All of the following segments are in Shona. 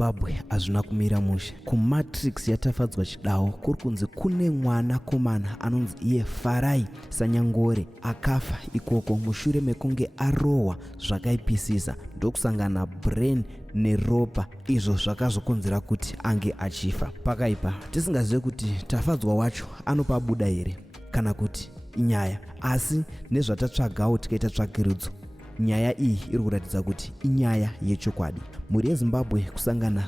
Zimbabwe hazvina kumira mushe. Kumatrix yatafadzwa chidawo kuri kunzi kune mwana komana anonzi iye Farai Sanyangore akafa ikoko mushure mekunge arohwa zvakaipisisa ndokusangana brain neropa, izvo zvakazokonzera kuti ange achifa. Pakaipa tisingazive kuti tafadzwa wacho anopabuda here kana kuti inyaya, asi nezvatatsvagawo tikaita tsvakirudzo, nyaya iyi iri kuratidza kuti inyaya yechokwadi. Mhuri yeZimbabwe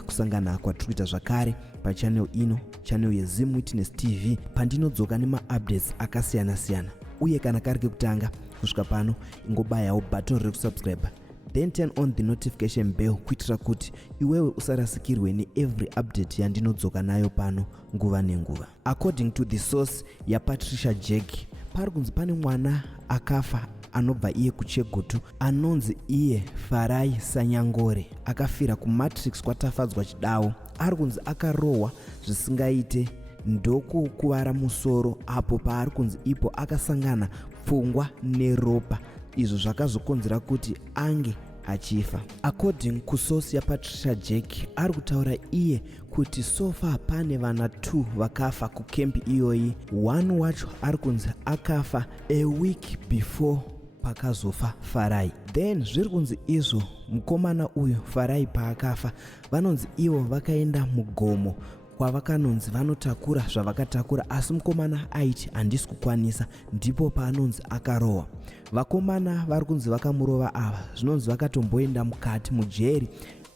kusangana kwatiri kuita zvakare pachannel ino, channel yeZim Witness TV, pandinodzoka nema-updates akasiyana-siyana. Uye kana kari kekutanga kusvika pano, ingobayawo button rekusubscribe, then turn on the notification bell kuitira kuti iwewe usarasikirwe neevry update yandinodzoka nayo pano nguva nenguva. According to the source yaPatricia Jack, pari kunzi pane mwana akafa anobva iye kuChegutu anonzi iye Farai Sanyangore akafira kuMatrix kwatafadzwa chidawo. Ari kunzi akarohwa zvisingaite ndokukuvara musoro, apo paari kunzi ipo akasangana pfungwa neropa, izvo zvakazokonzera kuti ange achifa. According kusource yaPatricia Jack, ari kutaura iye kuti sofa pane vana 2 vakafa kukempi iyoyi. One wacho ari kunzi akafa a week before pakazofa Farai. Then zviri kunzi izvo mukomana uyu Farai paakafa, vanonzi ivo vakaenda mugomo kwavakanonzi vanotakura zvavakatakura, asi mukomana aiti handisi kukwanisa, ndipo paanonzi akarohwa. Vakomana vari kunzi vakamurova ava zvinonzi vakatomboenda mukati mujeri,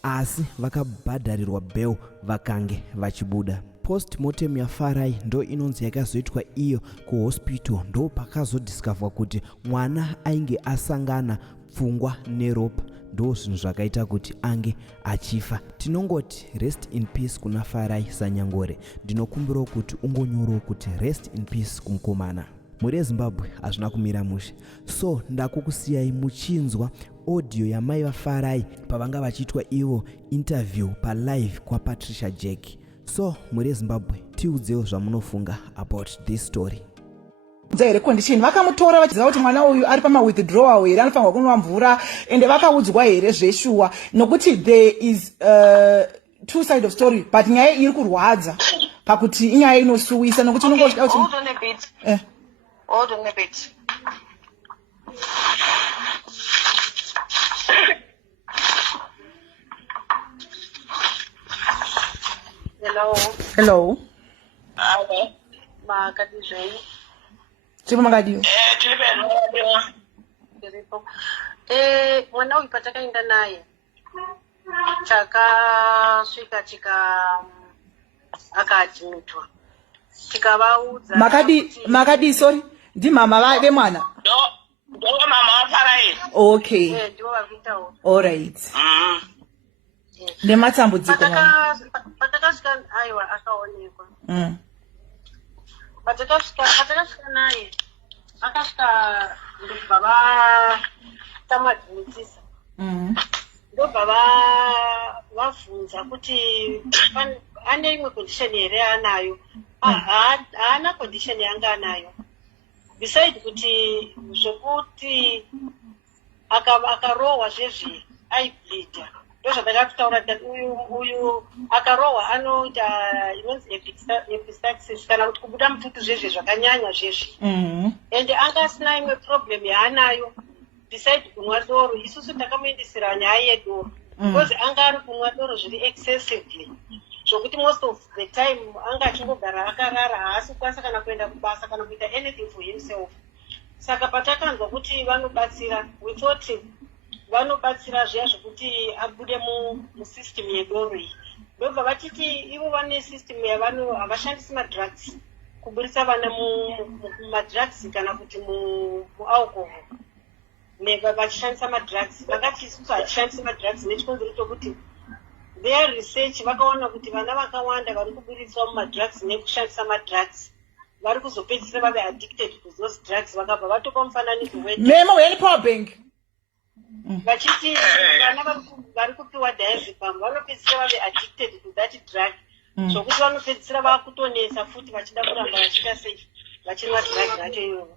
asi vakabhadharirwa bail vakange vachibuda. Post-mortem yaFarai ndo inonzi yakazoitwa iyo kuhospital, ndo pakazodiscoverwa kuti mwana ainge asangana pfungwa neropa, ndo zvinhu zvakaita kuti ange achifa. Tinongoti rest in peace kuna Farai Sanyangore. Ndinokumbirawo kuti ungonyorowo kuti rest in peace kumukomana. Mhuri yeZimbabwe hazvina kumira mushe, so ndakukusiyai muchinzwa audio yamai vaFarai pavanga vachiitwa ivo interview palive kwaPatricia Jack. So mhuri yeZimbabwe, tiudzewo zvamunofunga about this story. Zaire condition vakamutora vachiziva kuti mwana uyu ari pama withdrawal here, anofanirwa kunwa mvura, ende vakaudzwa here zveshuwa, nokuti there is two side of story, but nyaya iri kurwadza pakuti inyaya inosuwisa, nokuti unenge uchida kuti hold on a bit. Hold on a bit. Hello. Okay. Makadizvei. Tiri makadiyo. Tiripo. Mwana uyu patakaenda naye chakasvika akaadhimitwa, tikavaudza makadi sorry, ndi mama vemwana. Ndo mama vaFarai. Okay. Ndivo vari kuitawo. All right. Nematambudziko mama. Patakasvika aiwa akaonekwa. Patakasvika naye akasvika ndobva vatamadhimitisa, ndobva vabvunza kuti ane imwe condition here anayo. Haana condition yanga anayo, beside kuti zvokuti akarohwa zvezvi aibleeda. Ndozvatakataura kuti uyu akarohwa anoita inonzi epistaxis, kana kuti kubuda mututu zvezvi zvakanyanya zvezvi. Ende anga asina imwe problem yaanayo beside kunwa doro. Isusu takamuendesera nyaya yedoro because anga ari kunwa doro zviri excessively, zvokuti most of the time anga achingogara akarara, haasi kukwanisa kana kuenda kubasa kana kuita anything for himself. Saka patakanzwa kuti vanobatsira, we thought vanobatsira zviya zvokuti abude musystem yedoro iyi. Ndobva vachiti ivo vane system havashandisi madrugs kuburitsa vana mumadrugs kana kuti mualcohol, vachishandisa madrugs. Vakati isusu hatishandisi madrugs nechikonzero chokuti their research vakaona kuti vana vakawanda vari kuburitswa mumadrugs nekushandisa madrugs vari kuzopedzisira vave addicted to those drugs. Vakabva vatopa mufananidzo memo yani power bank vachiti vana vari kupiwa diazepam vanopedzisira vave addicted to that drug, zvokuti vanopedzisira vakutonesa futi vachida kuramba vachiita sei vachinwa drug racho iyoyo.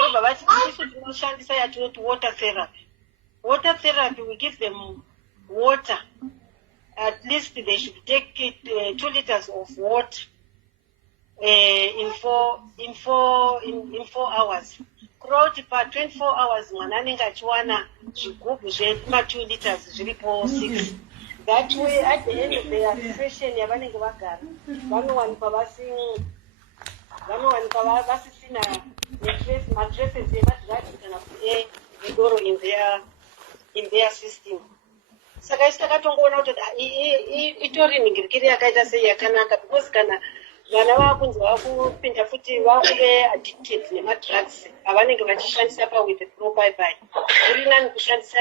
Ndobva vachiti isu tinoshandisa yatinoti water therapy. Water therapy, we give them water at least they should take it, 2 liters of water in 4 hours. Kuroti pa 24 hours mwana anenge achiwana zvigubhu zvema2 liters zviripo 6. That way at the end of their session yavanenge vagara vanowanikwa vasisina matraces emadrugs kana kuti edoro in their system. Saka isi takatongoona kuti itori ningirikiri yakaita sei yakanaka, because kana vana vakunzi vakupinda futi vakuve addicted nemadrugs avanenge vachishandisa pawithdraw bye uri nani kushandisa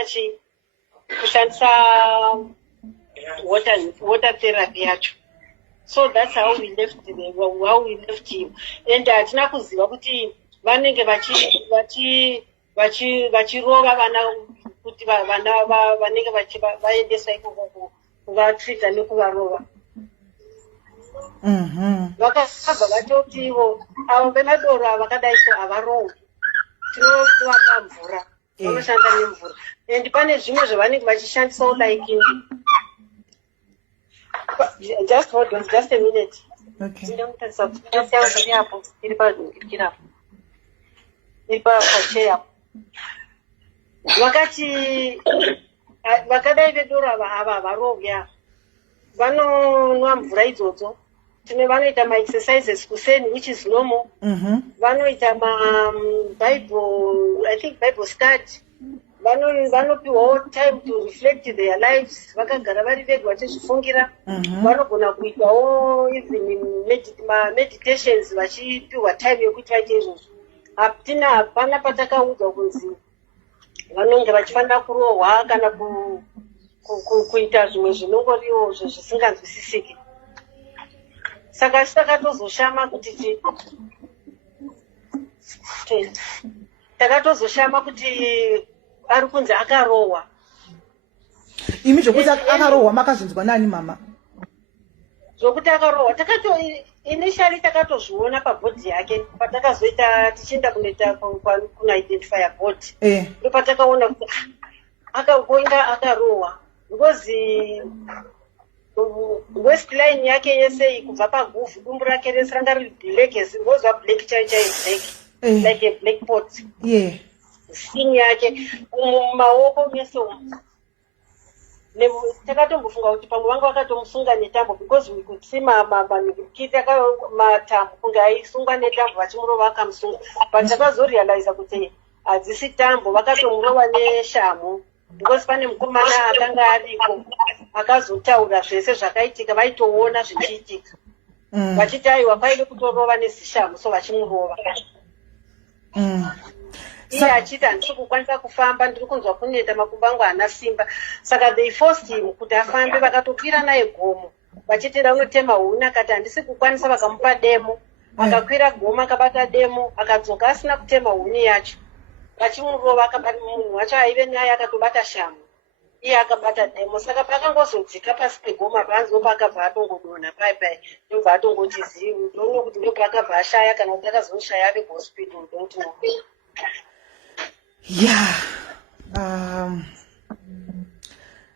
water therapy yacho. So that's how we left him. And hatina kuziva kuti vanenge vachirova vana kuti vana vanenge vaendesa ikoko kuvatreata nekuvarova. Vakabva vatoti ivo avo vemadoro avakadai so havarohwi, tinovaka mvura, vanoshanda nemvura. And pane zvimwe zvavanenge vachishandisawo like just hold on, just a minute. Okay. Vakadai vedoro ava havarohwi, vanonwa mvura idzodzo. Vanoita ma-exercises kuseni, which is normal. Vanoita Bible, I think Bible study. Vanopiwawo time to reflect their lives. Vakagara vari vega vachizvifungira. Vanogona kuitawo even meditations vachipiwa time yokuti vaite izvozvo. Hapana patakaudzwa kunzi vanonge vachifanira kurohwa kana kuita zvimwe zvinongoriwo zvisinganzwisisiki. Saka takatozoshama kuti ari kunzi akarohwa. Imi zvokuti akarohwa makazvinzwa nani mama? Zvokuti akarohwa initially takatozviona pabhodhi yake patakazoita tichienda kunoita kunaidentifya bhodhi. Ndo patakaona kuti akagoinga akarohwa because waistline yake yese kubva paguvhu dumbu rake rese ranga riri black, ngozva black chaiyo black, like a black pot. Skin yake mumaoko mese takatombofunga kuti pamwe vanga vakatomusunga netambo, because we could see manigirikiti matambo kunge aisungwa netambo vachimurova vakamusunga, but takazorealize kuti hadzisi tambo, vakatomurova neshamhu. Because pane mukomana akanga ariko akazotaura zvese zvakaitika, vaitoona zvichiitika vachiti aiwa paide kutorova nezishamhu, so vachimurova. Iye achiti handisi kukwanisa kufamba, ndiri kunzwa kuneta, makumbo angu haana simba. Saka they forced him kuti afambe, vakatokwira naye gomo vachiti unotema huni, akati handisi kukwanisa, vakamupa demo. Akakwira gomo akabata demo, akadzoka asina kutema huni yacho. Vachimurova, munhu wacho aive naye akatobata shamhu, iye akabata demo. Saka pakangozodzika pasi pegoma panzi ndopakabva atongodonha pai ndobva atongoti zivi, ndono kuti ndopakabva ashaya kana kuti akazoshaya ave kuhospital, don't know.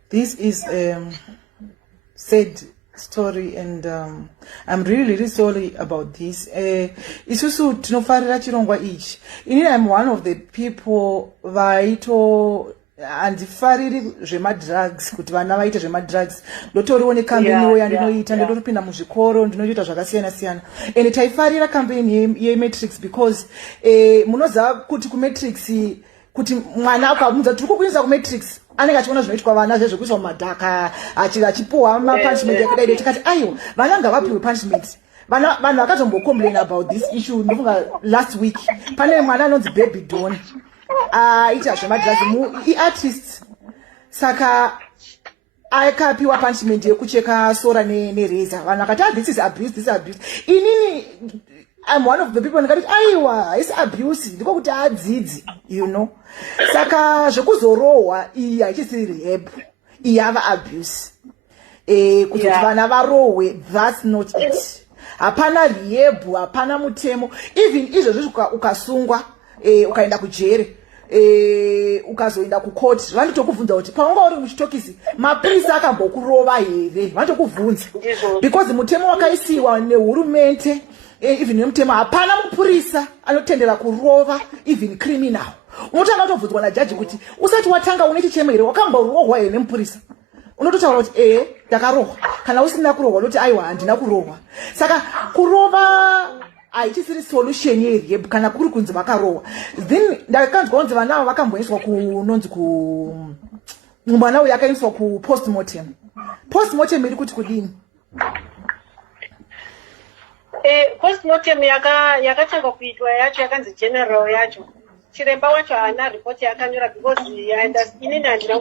This is sad story, and I'm really sorry about this. Isusu tinofarira chirongwa ichi. I'm one of the people vaito handifariri zvemadrugs, kuti vana vaite zvemadrugs. Ndotoriwo nekambeniwo yandinoita, ndotopinda muzvikoro, ndinoita zvakasiyana siyana. And taifarira campaign yeMatrix because munoziva kuti kuMatrix kuti mwana akamunza tiri kukuisa kuMatrix anenge achiona zvinoitwa vana zvezvekuiswa mumadhaka achipuwa mapunishment yakadai, tikati aiwa vana ngavapiwe punishment. Vanhu vakatombokomplain about this issue. Ndofunga last week pane mwana anonzi Baby Dawn aita zvemadrugs, iartist, saka akapiwa punishment yekucheka sora nereza. Vanhu vakati this is abuse. Inini I'm one of the people ndikati aiwa it's abuse, ndiko kuti adzidzi, you know. Saka zvekuzorohwa iyi hachisiri rehab, iyi yava abuse. Kuti vana varohwe, that's not it. Hapana rehab, hapana mutemo. Even izvozvo ukasungwa ukaenda kujere, ukazoenda kukoti vanotokubvunza kuti paunga uri muchitokisi mapurisa akambokurova here, vanotokubvunza because mutemo wakaisiwa nehurumende even nemutemo hapana mupurisa anotendera kurova even criminal. Unotanga kutobvunzwa najaji kuti usati watanga une chichemo here wakamborovwa here nemupurisa, unototaura kuti ndakarohwa, kana usina kurohwa unoti aiwa handina kurohwa. Saka kurova haichisiri solution yerepu kana kuri kunzi vakarohwa. Then ndakanzwa kunzi vana ava vakamboiswa kunonzi mwana uyu akaiswa kupostmortem. Postmortem iri kuti kudini? Postmortem yakatanga kuitwa yacho yakanzi general yacho. Chiremba wacho haana ripoti yakanyora because inini handina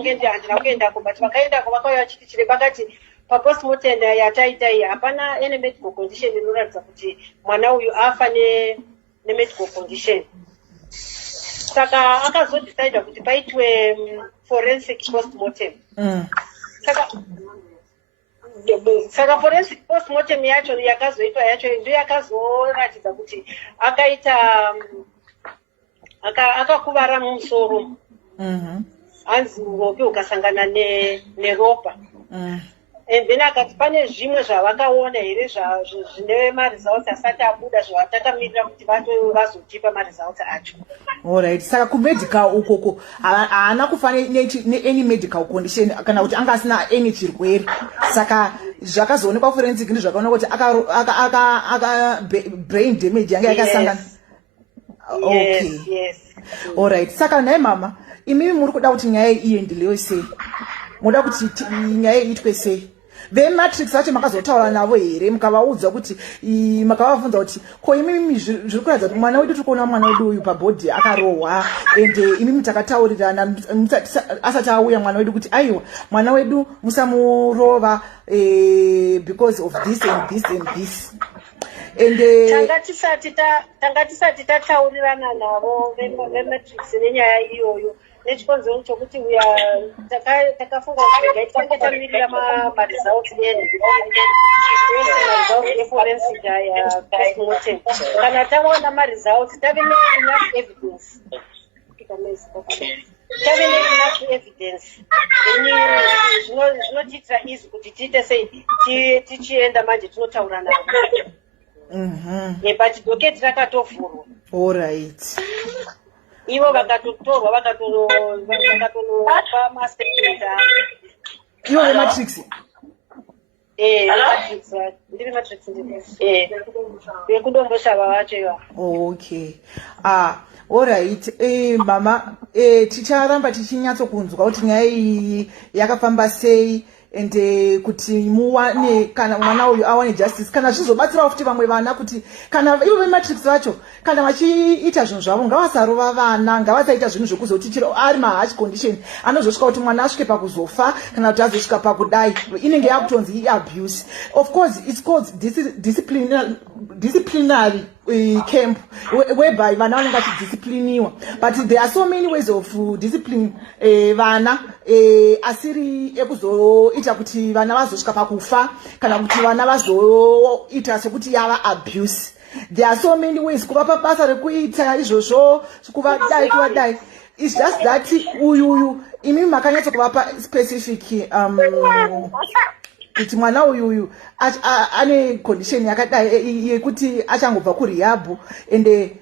kuendako, but vakaendako vakauya vachiti chiremba akati papostmortem yataita iyi hapana ene medical condition inoratidza kuti mwana uyu afa nemedical condition. Saka akazodecide kuti paitwe forensic postmortem. Saka forensic postmortem yacho yakazoitwa yacho ndio yakazoratidza kuti akaita akakuvara mumusoro. Hanzi uropi ukasangana neropa. And then akati pane zvimwe zvavakaona here zvine maresults asati abuda zvavatakamira kuti vazotipa maresults acho. Alright, saka kumedical ukoko haana kufana any medical condition kana kuti anga asina any chirwere. Saka zvakazoonekwa forensic ndi zvakaona kuti aka brain damage yanga yakasangana. Okay. Yes. Alright, saka naye mama imimi muri kuda kuti nyaya iendelewe sei? Muda kuti nyaya iitwe sei? Vematrix vacho makazotaura navo here mukavaudza kuti makavabvunza kuti ko imimi zviri kuratidza kuti mwana wedu tikuona mwana wedu uyu pabhodhi akarohwa ende imimi takataurirana asati auya mwana wedu kuti aiwa mwana wedu musamurova because of this and this and this. Tanga tisati tataurirana navo vematrix nenyaya iyoyo nechikonzero chokuti takafunga kuti tanga tamirira maresults enu maresults eforensic postmortem. Kana taona maresults tave enough evidence. Tave enough evidence. Zvinotiitira izvi kuti tiite sei tichienda manje tinotaura navo. But doketi rakatovhurwa. Alright. Ivo vakatotorwa vakatonopa mastatement. Ivo vematrix? Matrix. Ndiri matrix ndiri. Vekudomboshava vacho iva. Okay. Alright. Mama, ticharamba tichinyatsokunzwa kuti nyaya iyi yakafamba sei ende kuti muwane kana mwana uyu awane justice kana zvizobatsirawo futi vamwe vana kuti kana ivo vematrix vacho kana vachiita zvinhu zvavo ngavasarova vana, ngavasaita zvinhu zvekuzoti chiro ari maharsh condition anozosvika kuti mwana asvike pakuzofa kana kuti azosvika pakudai inenge yakutonzi iabuse. Of course it's called disciplinary camp whereby vana vanenge vachidiscipliniwa, but there are so many ways of discipline vana asiri ekuzoita kuti vana vazosvika pakufa kana kuti vana vazoita sekuti yava abuse. There are so many ways kuvapa basa rekuita izvozvo kuvadai kuvadai. It's just that uyu imimi makanyatsa kuvapa specific kuti mwana uyu ane condition yakadai yekuti achangobva kurehab ende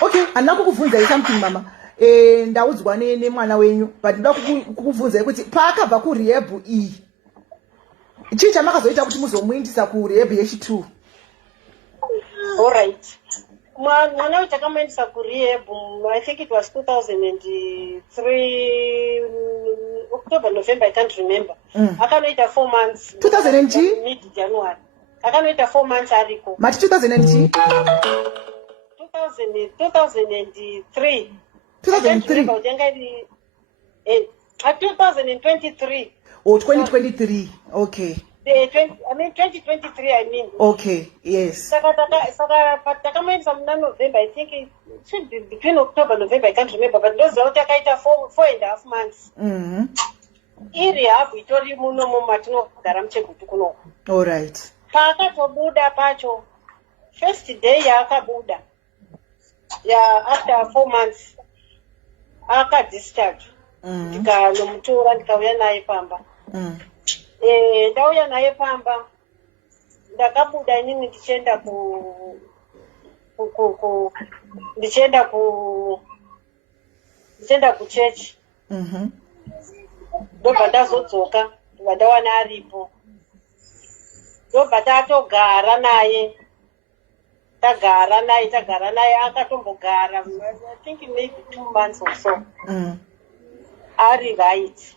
okay handina kukubvunzai something mama ndaudzwa nemwana wenyu but ndoda kukubvunzai kuti paakabva kurehab iyi chii chamakazoita kuti muzomuindisa kurehab yechi2? Alright. Mwana uyu takamuendesa kurehab I think it was 2003 October, November, I can't remember. Akanoita 4 months. 2000 mid January. Akanoita 4 months ariko. Mati 2000 2003. 2003. 2023. Oh, 2023. Okay. 2023 I mean. Okay, yes. Saka takamuendesa muna November, I think it should be between October and November, I can't remember, but those are takaita 4.5 months. Irehab itori muno matinogara muchegutu kuno. Alright. Paakatobuda pacho first day yaakabuda after 4 months akadischarge ndikanomutora ndikauya naye pamba. Ndauya naye pamba ndakabuda inini ndichienda kuchechi. Ndobva ndazodzoka vandawana aripo, ndobva tatogara naye akatombogara I think maybe 2 months or so ari right.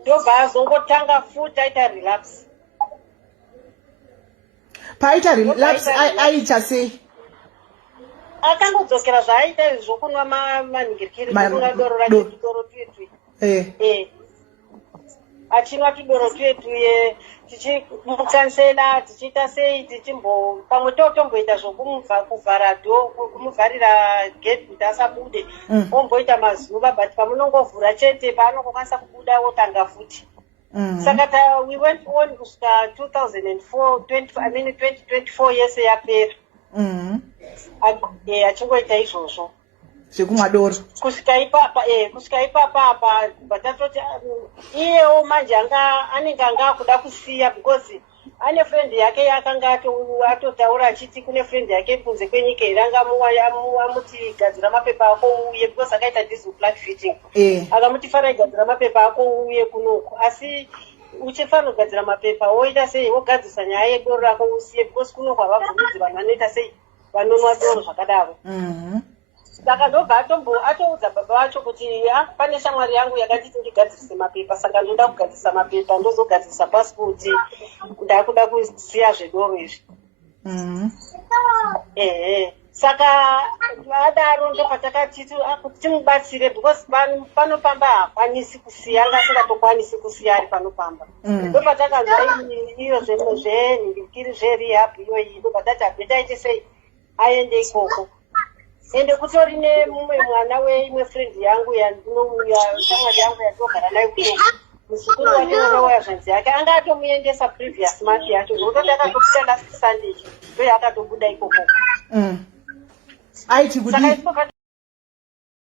Ndobva azongotanga futi aita relapse. Paita relapse aita sei? Akangodzokera zvaaita zvokunwa manhingirikiri, zvokunwa doro tuetue. Achinwa tudoro tuetue, tichimukansela, tichiita sei, pamwe totomboita zvokuvhara kumuvharira gate kuti asabude, omboita mazuva, but pamunongovhura chete paanongokwanisa kubuda otanga futi. Saka we went on kusvika 2024 yese yapera. Achingoita izvozvo zvekumwa doro kusvika ipapa batatoti iyewo manje anenge kuda kusiya, because ane friend yake yakanga atotaura achiti kune friend yake kunze kwenyika iri amuti gadzira mapepa ako uye, because akaita diesel plug fitting. Akamuti fara igadzira mapepa ako uye kunoko, asi uchifanira kugadzira mapepa woita sei, wogadzisa nyaya yedoro rako usiye, because kunoko havabvumidzi vanhu vanoita sei, vanonwa doro zvakadaro. Saka ndobva atoudza baba vacho kuti pane shamwari yangu yakati ndigadzise mapepa, saka ndoda kugadzisa mapepa ndozogadzisa pasipoti, ndakuda kusiya zvedoro izvi. Saka adaro ndopatakati kuti timubatsire, because panopamba haakwanisi kusiya, anga asingatokwanisi kusiya ari panopamba. Ndopatakazwa iyo zvenhingirikiri zverehab iyoyi, ndopatati abheta aite sei aende ikoko. Ende kutori nemumwe mwana weimwe friend yangu shamwari yangu yatogara nayo kuno, muzukuru wake wauya zvanzi yake anga atomuendesa previous month yacho, zvokutoti akatopita last Sunday ndoyo akatobuda ikoko. Aiti kuti